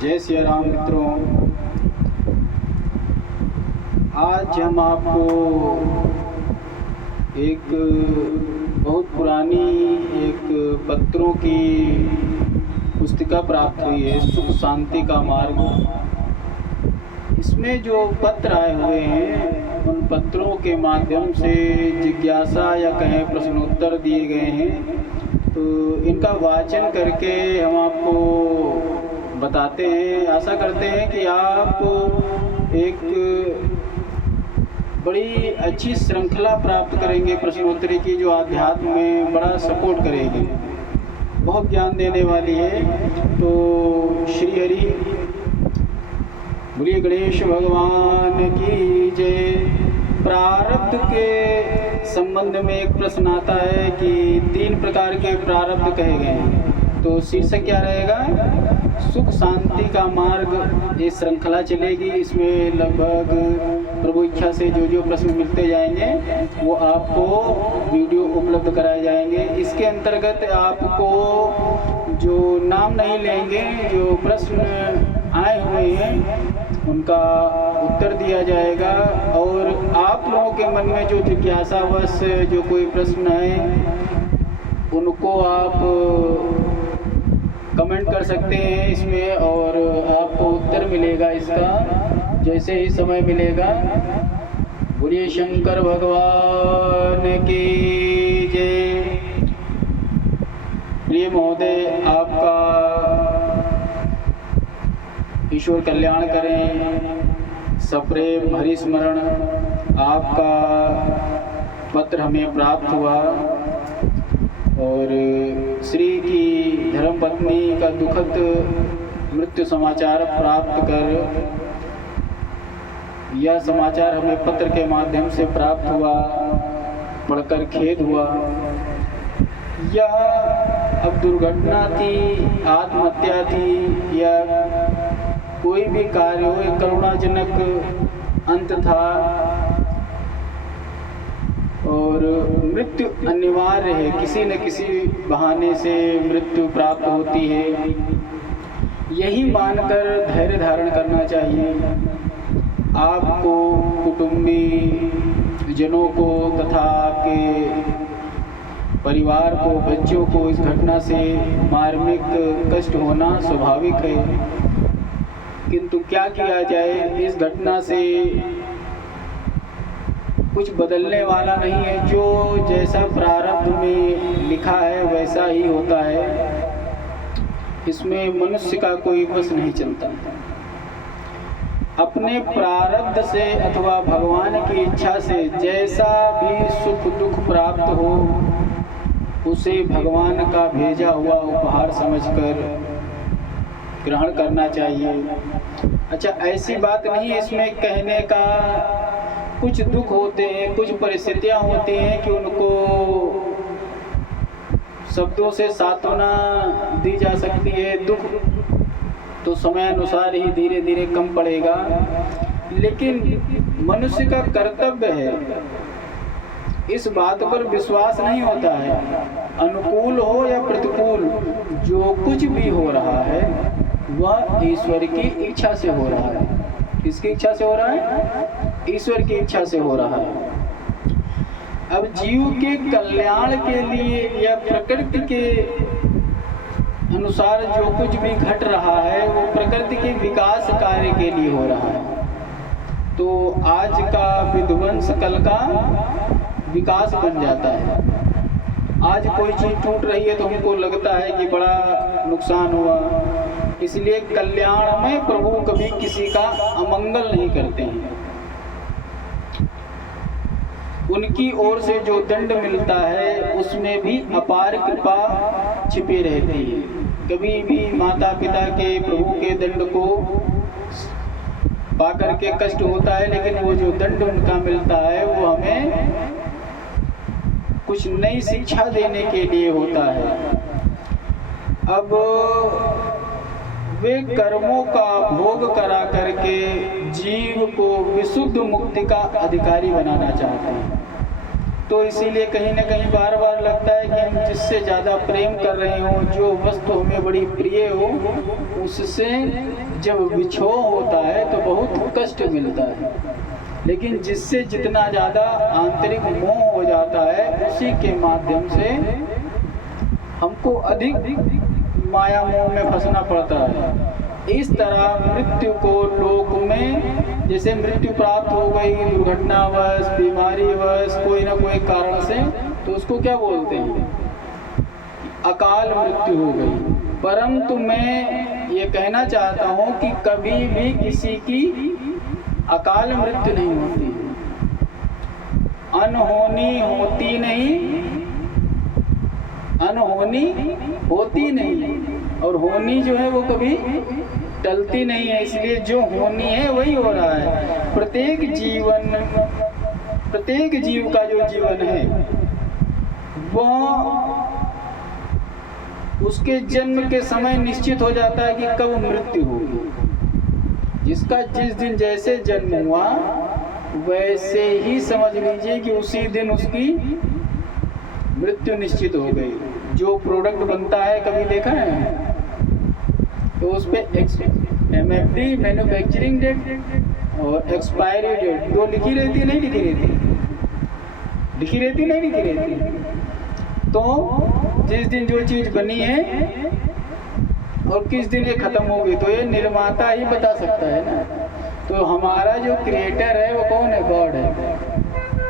जय श्री राम मित्रों, आज हम आपको एक बहुत पुरानी पत्रों की पुस्तिका प्राप्त हुई है, सुख शांति का मार्ग। इसमें जो पत्र आए हुए हैं उन पत्रों के माध्यम से जिज्ञासा या कहें प्रश्नोत्तर दिए गए हैं। तो इनका वाचन करके हम आपको बताते हैं। आशा करते हैं कि आप एक बड़ी अच्छी श्रृंखला प्राप्त करेंगे प्रश्नोत्तरी की, जो आध्यात्म में बड़ा सपोर्ट करेगी, बहुत ज्ञान देने वाली है। तो श्री हरि बोलिए, गणेश भगवान की जय। प्रारब्ध के संबंध में एक प्रश्न आता है कि 3 प्रकार के प्रारब्ध कहे गए हैं। तो शीर्षक क्या रहेगा? सुख शांति का मार्ग। ये श्रृंखला चलेगी। इसमें लगभग प्रभु इच्छा से जो प्रश्न मिलते जाएंगे वो आपको वीडियो उपलब्ध कराए जाएंगे। इसके अंतर्गत आपको जो नाम नहीं लेंगे, जो प्रश्न आए हुए हैं उनका उत्तर दिया जाएगा। और आप लोगों के मन में जो जिज्ञासावश जो कोई प्रश्न है उनको आप कमेंट कर सकते हैं इसमें, और आपको उत्तर मिलेगा इसका जैसे ही समय मिलेगा। बोलिए शंकर भगवान की जय। प्रिय महोदय, आपका ईश्वर कल्याण करें। सप्रेम हरिस्मरण। आपका पत्र हमें प्राप्त हुआ और श्री की धर्मपत्नी का दुखद मृत्यु समाचार प्राप्त कर, यह समाचार हमें पत्र के माध्यम से प्राप्त हुआ, पढ़कर खेद हुआ। यह अब दुर्घटना थी, आत्महत्या थी या कोई भी कार्य हो, एक करुणाजनक अंत था और मृत्यु अनिवार्य है। किसी न किसी बहाने से मृत्यु प्राप्त होती है। यही मानकर धैर्य धारण करना चाहिए आपको, कुटुंबी जनों को तथा आपके परिवार को, बच्चों को। इस घटना से मार्मिक कष्ट होना स्वाभाविक है, किंतु क्या किया जाए, इस घटना से कुछ बदलने वाला नहीं है। जो जैसा प्रारब्ध में लिखा है वैसा ही होता है। इसमें मनुष्य का कोई वश नहीं चलता। अपने प्रारब्ध से अथवा भगवान की इच्छा से जैसा भी सुख दुख प्राप्त हो उसे भगवान का भेजा हुआ उपहार समझकर ग्रहण करना चाहिए। अच्छा, ऐसी बात नहीं है इसमें कहने का। कुछ दुख होते हैं, कुछ परिस्थितियां होती हैं कि उनको शब्दों से सांत्वना दी जा सकती है। दुख तो समय अनुसार ही धीरे धीरे कम पड़ेगा, लेकिन मनुष्य का कर्तव्य है, इस बात पर विश्वास नहीं होता है। अनुकूल हो या प्रतिकूल, जो कुछ भी हो रहा है वह ईश्वर की इच्छा से हो रहा है। किसकी इच्छा से हो रहा है? ईश्वर की इच्छा से हो रहा है। अब जीव के कल्याण के लिए या प्रकृति के अनुसार जो कुछ भी घट रहा है वो प्रकृति के विकास कार्य के लिए हो रहा है। तो आज का विध्वंस कल का विकास बन जाता है। आज कोई चीज़ टूट रही है तो हमको लगता है कि बड़ा नुकसान हुआ। इसलिए कल्याण में प्रभु कभी किसी का अमंगल नहीं करते हैं। उनकी ओर से जो दंड मिलता है उसमें भी अपार कृपा छिपी रहती है। कभी भी माता पिता के प्रभु के दंड को पाकर के कष्ट होता है, लेकिन वो जो दंड उनका मिलता है वो हमें कुछ नई शिक्षा देने के लिए होता है। अब वे कर्मों का भोग करा करके जीव को विशुद्ध मुक्ति का अधिकारी बनाना चाहते हैं। तो इसीलिए कहीं ना कहीं बार बार लगता है कि हम जिससे ज़्यादा प्रेम कर रहे हों, जो वस्तु हमें बड़ी प्रिय हो, उससे जब विछोह होता है तो बहुत कष्ट मिलता है। लेकिन जिससे जितना ज़्यादा आंतरिक मोह हो जाता है, उसी के माध्यम से हमको अधिक माया मोह में फंसना पड़ता है। इस तरह मृत्यु को लोक में जैसे मृत्यु प्राप्त हो गई दुर्घटनावश, बीमारीवश, कोई ना कोई कारण से, तो उसको क्या बोलते हैं? अकाल मृत्यु हो गई। परंतु मैं ये कहना चाहता हूँ कि कभी भी किसी की अकाल मृत्यु नहीं होती, अनहोनी होती नहीं, अनहोनी होती नहीं, और होनी जो है वो कभी टलती नहीं है। इसलिए जो होनी है वही हो रहा है। प्रत्येक जीव का जो जीवन है वह उसके जन्म के समय निश्चित हो जाता है कि कब मृत्यु होगी। जिसका जिस दिन जैसे जन्म हुआ वैसे ही समझ लीजिए कि उसी दिन उसकी मृत्यु निश्चित हो गई। जो प्रोडक्ट बनता है, कभी देखा है तो उस पर MFD मैन्युफैक्चरिंग डेट और एक्सपायरी डेट दो लिखी रहती है, नहीं लिखी रहती? लिखी रहती, नहीं लिखी रहती? तो जिस दिन जो चीज़ बनी है और किस दिन ये ख़त्म होगी, तो ये निर्माता ही बता सकता है ना। तो हमारा जो क्रिएटर है वो कौन है? गॉड है,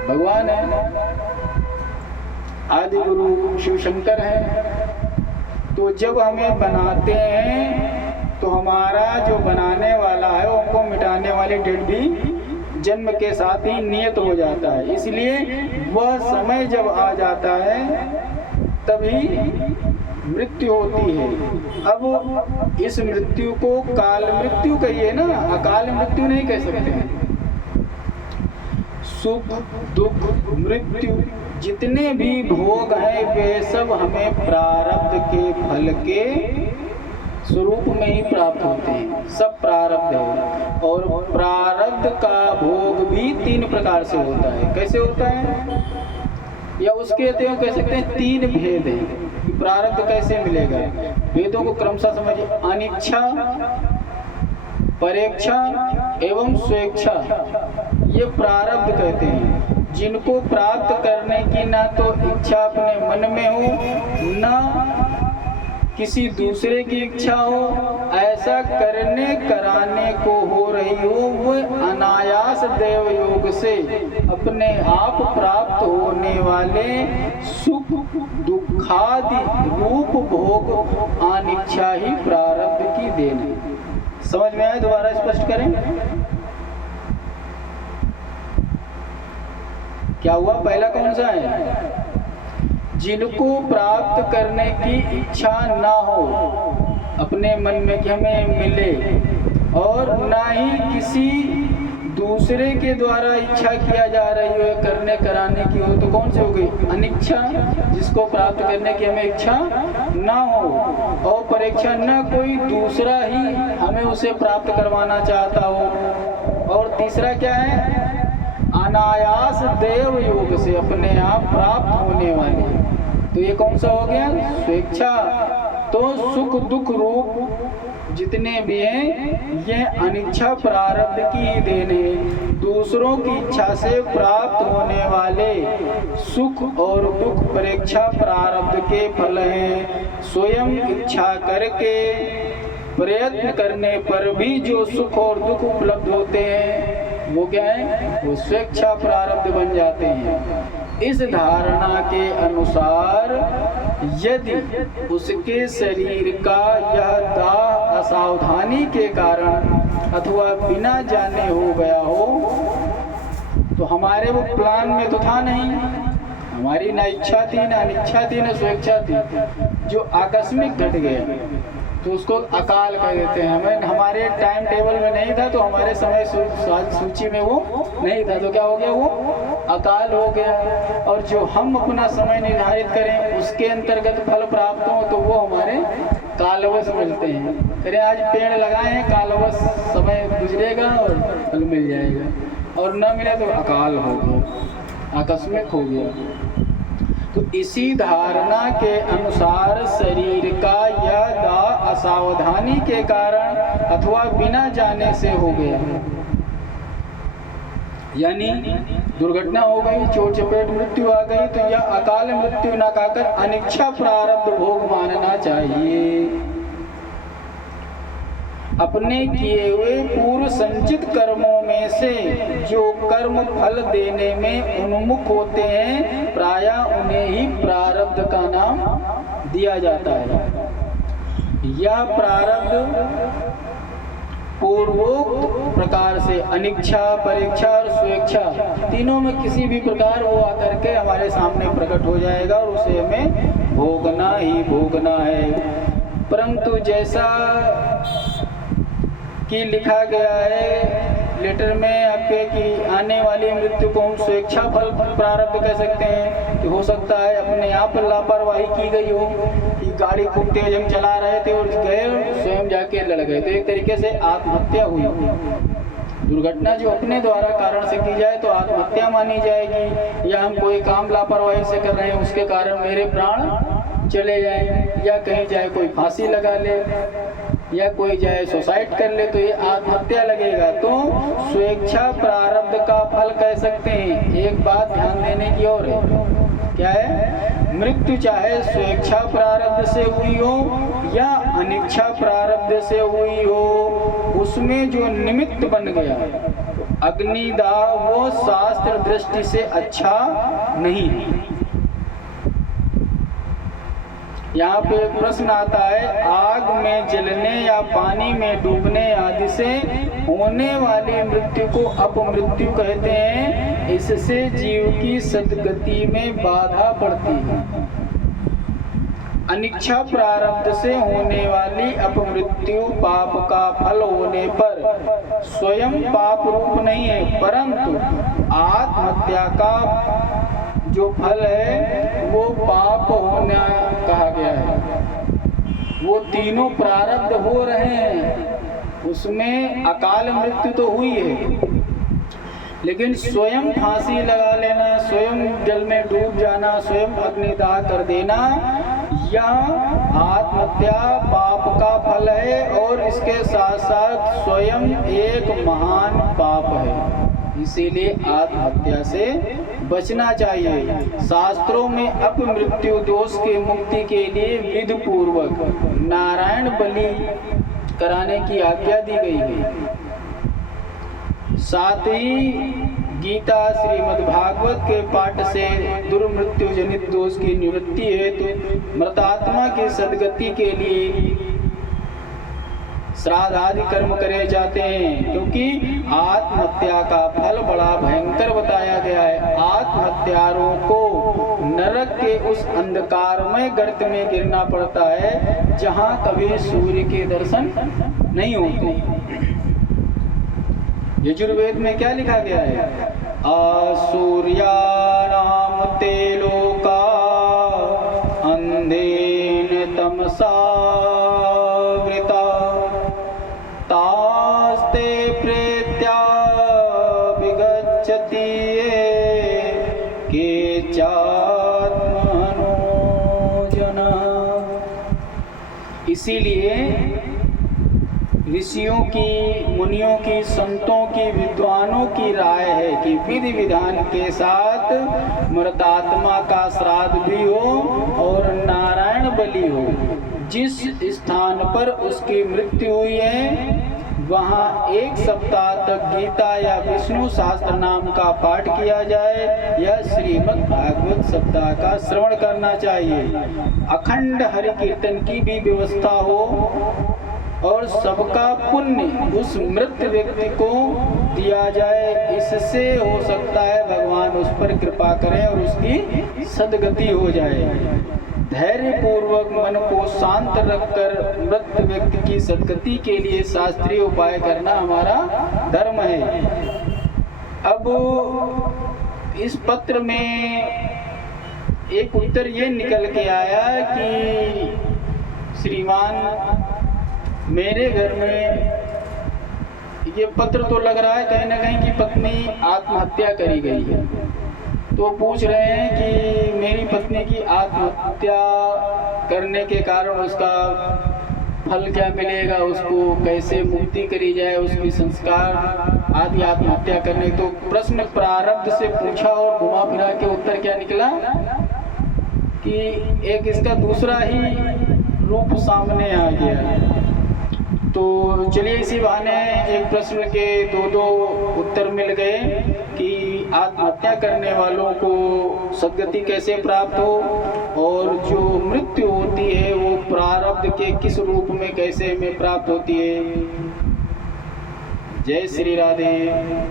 भगवान है, आदि गुरु शिव शंकर है। तो जब हमें बनाते हैं तो हमारा जो बनाने वाला है वो हमको मिटाने वाली डेट भी जन्म के साथ ही नियत हो जाता है। इसलिए वह समय जब आ जाता है तभी मृत्यु होती है। अब इस मृत्यु को काल मृत्यु कहिए ना, अकाल मृत्यु नहीं कह सकते। सुख दुख मृत्यु जितने भी भोग हैं वे सब हमें प्रारब्ध के फल के स्वरूप में ही प्राप्त होते हैं। सब प्रारब्ध है, और प्रारब्ध का भोग भी 3 प्रकार से होता है। कैसे होता है? या उसके कह सकते हैं 3 भेद हैं। प्रारब्ध कैसे मिलेगा? वेदों को क्रमशः समझिए। अनिच्छा, परेच्छा एवं स्वेच्छा, ये प्रारब्ध कहते हैं। जिनको प्राप्त करने की ना तो इच्छा अपने मन में हो, ना किसी दूसरे की इच्छा हो, ऐसा करने कराने को हो रही हो, वो अनायास देव योग से अपने आप प्राप्त होने वाले सुख दुखादि रूप भोग अनिच्छा ही प्रारब्ध की देन है। समझ में आए? दोबारा स्पष्ट करें। क्या हुआ? पहला कौन सा है? जिनको प्राप्त करने की इच्छा ना हो अपने मन में कि हमें मिले, और ना ही किसी दूसरे के द्वारा इच्छा किया जा रही हो, करने कराने की हो, तो कौन सी हो गई? अनिच्छा। जिसको प्राप्त करने की हमें इच्छा ना हो, और परीक्षा ना कोई दूसरा ही हमें उसे प्राप्त करवाना चाहता हो। और तीसरा क्या है? अनायास देव योग से अपने आप प्राप्त होने वाले। तो ये कौन सा हो गया? स्वेच्छा। तो सुख दुख रूप जितने भी हैं ये अनिच्छा प्रारब्ध की देन है। दूसरों की इच्छा से प्राप्त होने वाले सुख और दुख परीक्षा प्रारब्ध के फल हैं। स्वयं इच्छा करके प्रयत्न करने पर भी जो सुख और दुख उपलब्ध होते हैं वो क्या है? वो स्वेच्छा प्रारब्ध बन जाते हैं। इस धारणा के अनुसार यदि उसके शरीर का यह दाह असावधानी के कारण अथवा बिना जाने हो गया हो, तो हमारे वो प्लान में तो था नहीं। हमारी ना इच्छा थी, ना अनिच्छा थी, ना स्वेच्छा थी। जो आकस्मिक घट गया तो उसको अकाल कह देते हैं। हमें हमारे टाइम टेबल में नहीं था, तो हमारे समय सूची में वो नहीं था, तो क्या हो गया? वो अकाल हो गया। और जो हम अपना समय निर्धारित करें उसके अंतर्गत फल प्राप्त हो, तो वो हमारे कालवश मिलते हैं। करें आज पेड़ लगाए हैं, कालवश समय गुजरेगा और फल मिल जाएगा, और न मिले तो अकाल होगा। आकस्मिक हो गया। तो इसी धारणा के अनुसार शरीर का यह दाह असावधानी के कारण अथवा बिना जाने से हो गया, यानी दुर्घटना हो गई, चोट चपेट मृत्यु आ गई, तो यह अकाल मृत्यु न कहकर अनिच्छा प्रारब्ध भोग मानना चाहिए। अपने किए हुए पूर्व संचित कर्मों में से जो कर्म फल देने में उन्मुख होते हैं, प्रायः उन्हें ही प्रारब्ध का नाम दिया जाता है। यह प्रारब्ध पूर्वोक्त प्रकार से अनिच्छा, परीक्षा और स्वेच्छा तीनों में किसी भी प्रकार वो आकर के हमारे सामने प्रकट हो जाएगा और उसे हमें भोगना ही भोगना है। परंतु जैसा कि लिखा गया है लेटर में आपके कि आने वाली मृत्यु को हम स्वेच्छा फल प्रारब्ध कह सकते हैं, कि हो सकता है अपने आप पर लापरवाही की गई हो, कि गाड़ी खूब तेज हम चला रहे थे और गए स्वयं जाके लड़ गए, तो एक तरीके से आत्महत्या हुई। दुर्घटना जो अपने द्वारा कारण से की जाए तो आत्महत्या मानी जाएगी, या हम कोई काम लापरवाही से कर रहे हैं उसके कारण मेरे प्राण चले जाए, या कहीं जाए कोई फांसी लगा ले, या कोई जाए सुसाइड कर ले, तो ये आत्महत्या लगेगा। तो स्वेच्छा प्रारब्ध का फल कह सकते हैं। एक बात ध्यान देने की और है, क्या है, मृत्यु चाहे स्वेच्छा प्रारब्ध से हुई हो या अनिच्छा प्रारब्ध से हुई हो, उसमें जो निमित्त बन गया अग्निदाह वो शास्त्र दृष्टि से अच्छा नहीं है। यहाँ पे प्रश्न आता है, आग में जलने या पानी में डूबने आदि से होने वाली मृत्यु को अपमृत्यु कहते हैं। इससे जीव की सद्गति में बाधा पड़ती है। अनिच्छा प्रारब्ध से होने वाली अपमृत्यु पाप का फल होने पर स्वयं पाप रूप नहीं है, परंतु आत्महत्या का जो फल है वो पाप होना कहा गया है। वो तीनों प्रारब्ध हो रहे हैं, उसमें अकाल मृत्यु तो हुई है, लेकिन स्वयं फांसी लगा लेना, स्वयं जल में डूब जाना, स्वयं अग्निदाह कर देना, यह आत्महत्या पाप का फल है और इसके साथ साथ स्वयं एक महान पाप है। इसीलिए आत्महत्या से बचना चाहिए। शास्त्रों में अपमृत्यु दोष के मुक्ति के लिए विधि पूर्वक नारायण बलि कराने की आज्ञा दी गई है। साथ ही गीता श्रीमद् भागवत के पाठ से दुर्मृत्यु जनित दोष की निवृत्ति हेतु मृतात्मा की सद्गति के लिए श्राद्ध आदि कर्म करे जाते हैं, क्योंकि आत्महत्या का फल बड़ा भयंकर बताया गया है। आत्महत्यारों को नरक के उस अंधकारमय गर्त में गिरना पड़ता है जहां कभी सूर्य के दर्शन नहीं होते। यजुर्वेद में क्या लिखा गया है, असूर्याणाम ते लोका अंधेन तमसा तास्ते प्रेत्या विगच्छति के चात्मनो जना। इसीलिए ऋषियों की, मुनियों की, संतों की, विद्वानों की राय है कि विधि विधान के साथ मृतात्मा का श्राद्ध भी हो और नारायण बलि हो। जिस स्थान पर उसकी मृत्यु हुई है वहाँ 1 सप्ताह तक गीता या विष्णु शास्त्र नाम का पाठ किया जाए या श्रीमद् भागवत सप्ताह का श्रवण करना चाहिए। अखंड हरि कीर्तन की भी व्यवस्था हो और सबका पुण्य उस मृत व्यक्ति को दिया जाए। इससे हो सकता है भगवान उस पर कृपा करें और उसकी सद्गति हो जाए। धैर्य पूर्वक मन को शांत रखकर मृत व्यक्ति की सद्गति के लिए शास्त्रीय उपाय करना हमारा धर्म है। अब इस पत्र में एक उत्तर ये निकल के आया कि श्रीमान मेरे घर में ये पत्र तो लग रहा है कहीं ना कहीं कि पत्नी आत्महत्या करी गई है। तो पूछ रहे हैं कि मेरी पत्नी की आत्महत्या करने के कारण उसका फल क्या मिलेगा, उसको कैसे मुक्ति करी जाए, उसकी संस्कार आदि आत्महत्या करने। तो प्रश्न प्रारब्ध से पूछा और घुमा फिरा के उत्तर क्या निकला कि एक इसका दूसरा ही रूप सामने आ गया। तो चलिए इसी बहाने एक प्रश्न के दो उत्तर मिल गए कि आत्महत्या करने वालों को सद्गति कैसे प्राप्त हो और जो मृत्यु होती है वो प्रारब्ध के किस रूप में कैसे में प्राप्त होती है। जय श्री राधे,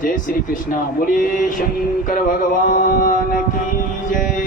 जय श्री कृष्णा। बोलिए शंकर भगवान की जय।